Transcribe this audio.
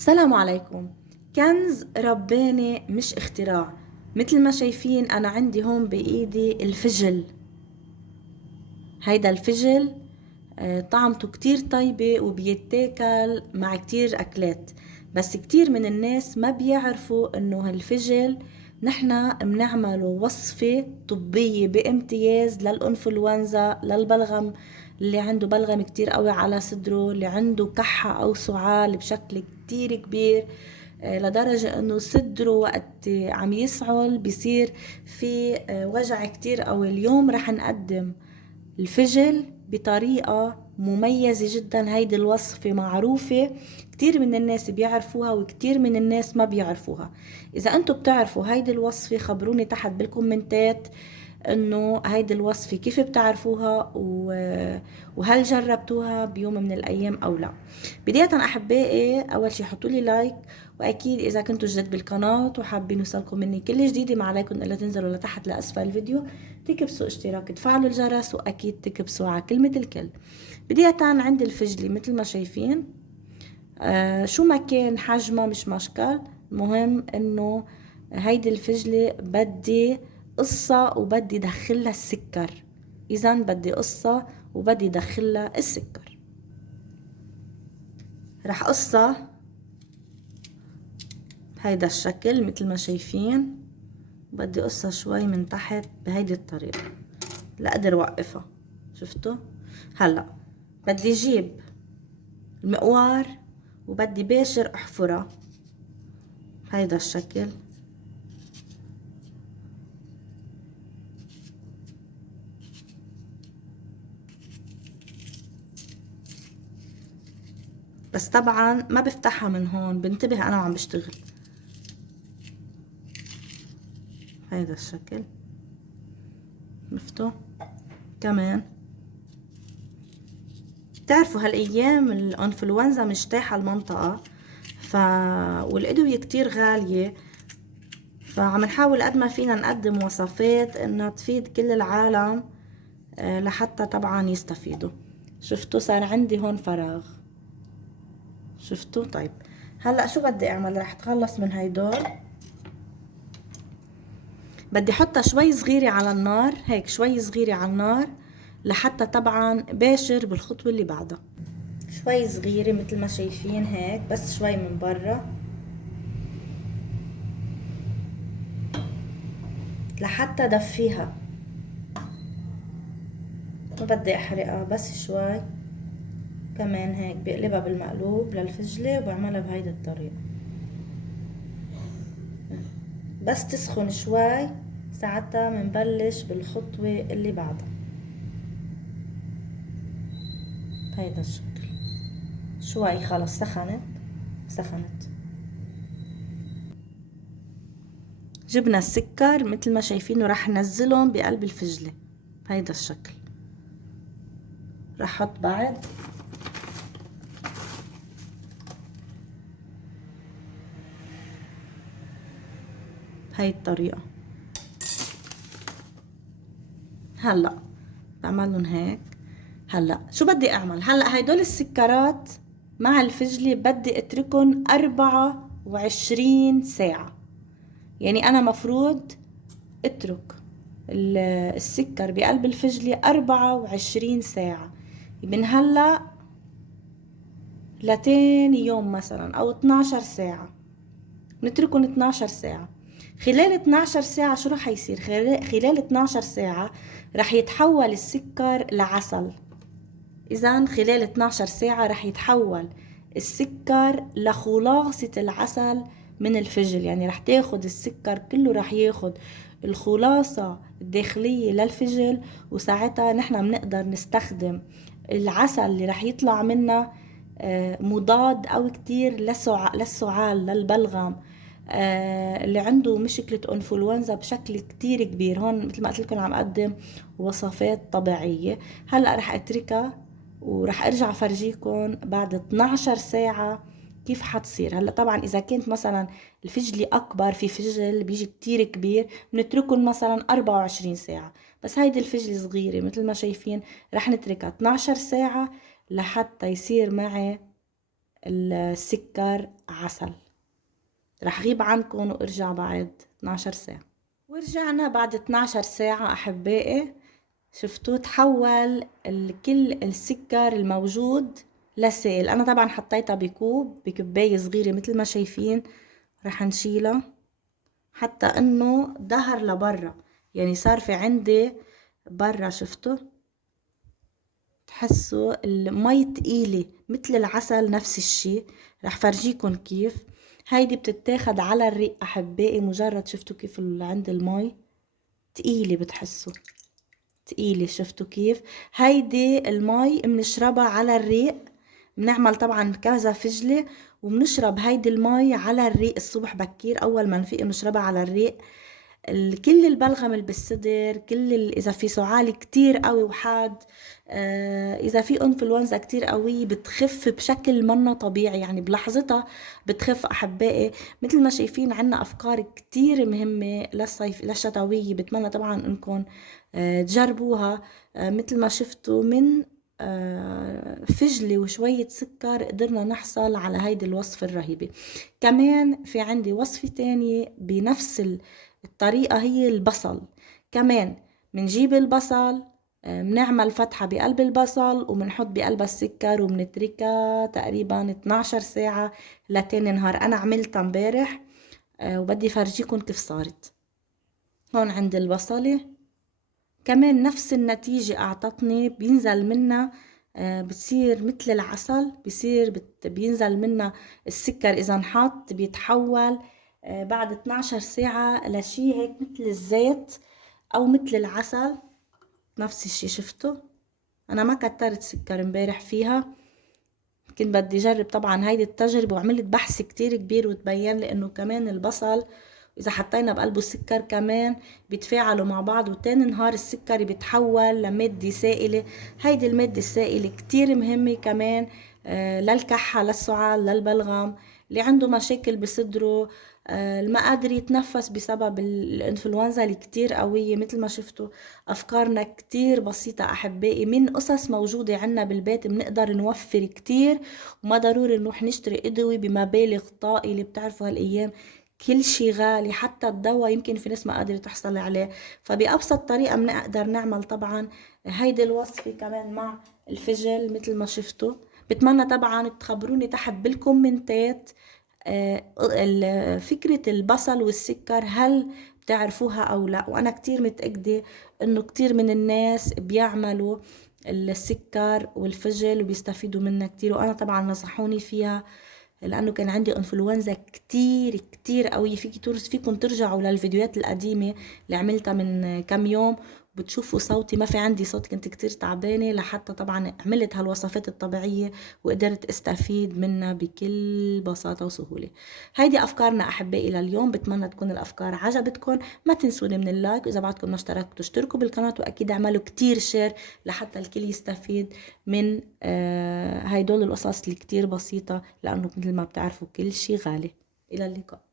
السلام عليكم. كنز رباني مش اختراع. مثل ما شايفين أنا عندي هون بإيدي الفجل. هيدا الفجل طعمته كتير طيبة وبيتاكل مع كتير أكلات، بس كتير من الناس ما بيعرفوا إنه هالفجل نحنا بنعمله وصفة طبية بامتياز للإنفلونزا، للبلغم اللي عنده بلغم كتير قوي على صدره، اللي عنده كحة أو سعال بشكل كتير كبير، لدرجة انه صدره وقت عم يسعل بيصير في وجع كتير قوي. اليوم رح نقدم الفجل بطريقة مميزة جدا. هيدي الوصفة معروفة، كتير من الناس بيعرفوها وكتير من الناس ما بيعرفوها. إذا أنتوا بتعرفوا هيدي الوصفة خبروني تحت بالكومنتات انه هيدي الوصفة كيف بتعرفوها وهل جربتوها بيوم من الايام او لا. بداية احبائي، اول شي حطوا لي لايك، واكيد اذا كنتوا جديد بالقناة وحابين يوصلكم مني كل جديد ما عليكم الا تنزلوا لتحت لاسفل الفيديو تكبسوا اشتراك، تفعلوا الجرس، واكيد تكبسوا على كلمة الكل. بداية عندي الفجلي مثل ما شايفين، شو ما كان حجمها مش مشكل، المهم انه هيدي الفجلة بدي قصة وبدي دخلها السكر. اذا بدي قصة وبدي دخلها السكر. رح قصة بهيدا الشكل مثل ما شايفين، بدي قصة شوي من تحت بهيدي الطريقة لأقدر وقفها. شفتوا؟ هلا بدي جيب المقوار وبدي باشر احفرها بهيدا الشكل. بس طبعا ما بفتحها من هون، بنتبه انا وعم بشتغل. هيدا الشكل شفتوا؟ كمان بتعرفوا هالايام الانفلونزا مجتاحة المنطقة، والادوية كتير غالية، فعم نحاول قد ما فينا نقدم وصفات انها تفيد كل العالم، لحتى طبعا يستفيدوا. شفتوا صار عندي هون فراغ؟ شفتوا؟ طيب هلا شو بدي اعمل؟ رح اتخلص من هيدول. بدي احطها شوي صغيرة على النار، هيك شوي صغيرة على النار، لحتى طبعا باشر بالخطوة اللي بعدها. شوي صغيرة مثل ما شايفين هيك، بس شوي من برا لحتى دفيها. ما بدي احرقها، بس شوي. كمان هيك بقلبها بالمقلوب للفجلة وبعملها بهيدي الطريقة. بس تسخن شوي ساعتها منبلش بالخطوة اللي بعدها بهيدا الشكل. شوي خلص سخنت. جبنا السكر مثل ما شايفين ورح ننزلهم بقلب الفجلة بهيدا الشكل. رح احط بعد بهي الطريقة. هلا بعملهم هيك. هلا شو بدي اعمل؟ هلا هيدول السكرات مع الفجلة بدي اتركهم 24 ساعة. يعني انا مفروض اترك السكر بقلب الفجلة 24 ساعة، من هلا لتاني يوم مثلا او 12 ساعة. نتركهم 12 ساعة. خلال 12 ساعة شو رح يصير؟ خلال 12 ساعة رح يتحول السكر لعسل. إذا خلال 12 ساعة رح يتحول السكر لخلاصة العسل من الفجل. يعني رح تاخد السكر كله، رح ياخد الخلاصة الداخلية للفجل، وساعتها نحن بنقدر نستخدم العسل اللي رح يطلع منه مضاد أو كتير للسعال، للبلغم، اللي عنده مشكلة انفلونزا بشكل كتير كبير. هون مثل ما قلت لكم عم اقدم وصفات طبيعية. هلأ رح اتركها ورح ارجع فرجيكم بعد 12 ساعة كيف حتصير. هلا طبعا اذا كانت مثلا الفجلة اكبر، في فجل بيجي كتير كبير بنتركهم مثلا 24 ساعة، بس هيدي الفجلة صغيرة مثل ما شايفين رح نتركها 12 ساعة لحتى يصير معي السكر عسل. رح غيب عنكم وارجع بعد 12 ساعة. ورجعنا بعد 12 ساعة أحبائي. شفتوا تحول كل السكر الموجود لسائل. أنا طبعا حطيتها بكوب بكباية صغيرة مثل ما شايفين. رح نشيلها حتى انه ظهر لبرا، يعني صار في عندي برا. شفتوا تحسوا المي تقيلة مثل العسل، نفس الشي. رح فرجيكم كيف. هيدي بتتاخد على الريق أحبائي. مجرد شفتوا كيف عند المي تقيلة، بتحسوا تقيلة. شفتوا كيف هيدي المي بنشربها على الريق. بنعمل طبعا كذا فجلة وبنشرب هيدي المي على الريق الصبح بكير. أول ما نفيق بنشربها على الريق. كل البلغم اللي بالصدر، اذا في سعال كتير قوي وحاد، اذا في انفلونزا كتير قوي، بتخف بشكل منا طبيعي، يعني بلحظتها بتخف احبائي. مثل ما شايفين عنا افكار كتير مهمة للصيف للشتوية. بتمنى طبعا انكم تجربوها. مثل ما شفتوا من فجلة وشوية سكر قدرنا نحصل على هيدي الوصفة الرهيبة. كمان في عندي وصفة تانية بنفس الطريقة، هي البصل. كمان منجيب البصل، بنعمل فتحة بقلب البصل وبنحط بقلبها السكر وبنتركها تقريبا 12 ساعة لتاني نهار. أنا عملتها امبارح وبدي فرجيكم كيف صارت. هون عند البصلة كمان نفس النتيجة أعطتني. بينزل منها بتصير مثل العسل، بينزل منها السكر. إذا انحط بيتحول بعد 12 ساعة لشي هيك مثل الزيت أو مثل العسل. نفس الشي. شفتوا أنا ما كترت سكر امبارح فيها. كنت بدي جرب طبعا هيدي التجربة وعملت بحث كتير كبير وتبين لي إنه كمان البصل إذا حطينا بقلبه السكر كمان بيتفاعلوا مع بعض، وتاني نهار السكر بيتحول لمادة سائلة. هيدي المادة السائلة كتير مهمة كمان للكحة، للسعال، للبلغم، اللي عنده مشاكل بصدره، ما قادر يتنفس بسبب الانفلونزا اللي كتير قوية. مثل ما شفتوا أفكارنا كتير بسيطة أحبائي، من قصص موجودة عنا بالبيت بنقدر نوفر كتير. وما ضروري نروح نشتري أدوية بمبالغ طائلة. بتعرفوا هالأيام كل شي غالي، حتى الدواء يمكن في ناس ما قادرة تحصل عليه. فبأبسط طريقة بنقدر نعمل طبعا هيدي الوصفة كمان مع الفجل مثل ما شفتوا. بتمنى طبعا تخبروني تحت بالكومنتات فكرة البصل والسكر هل بتعرفوها أو لا. وأنا كتير متأكدة إنه كتير من الناس بيعملوا السكر والفجل وبيستفيدوا منها كتير. وأنا طبعا نصحوني فيها لانه كان عندي انفلونزا كتير كتير قوي. فيكم ترجعوا للفيديوهات القديمة اللي عملتها من كم يوم بتشوفوا صوتي. ما في عندي صوت، كنت كتير تعبانة، لحتى طبعا عملت هالوصفات الطبيعية وقدرت استفيد منها بكل بساطة وسهولة. هيدي افكارنا احبائي لليوم. بتمنى تكون الافكار عجبتكم. ما تنسوني من اللايك، واذا بعدكم ما اشتركتوا اشتركوا بالقناة، واكيد اعملوا كتير شير لحتى الكل يستفيد من هيدول القصص اللي كتير بسيطة، لأنه مثل ما بتعرفوا كل شي غالي. إلى اللقاء.